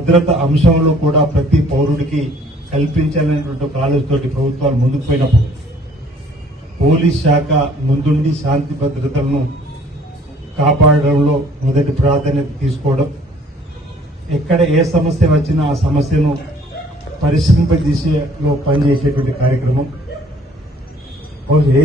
భద్రత అంశంలో కూడా ప్రతి పౌరుడికి కల్పించాలనేటువంటి ఒక ఆలోచనతోటి ప్రభుత్వాలు ముందుకు పోయినప్పుడు పోలీస్ శాఖ ముందుండి శాంతి భద్రతలను కాపాడడంలో మొదటి ప్రాధాన్యత తీసుకోవడం, ఎక్కడ ఏ సమస్య వచ్చినా ఆ సమస్యను పరిష్కరింప దిశలో పనిచేసేటువంటి కార్యక్రమం ఏ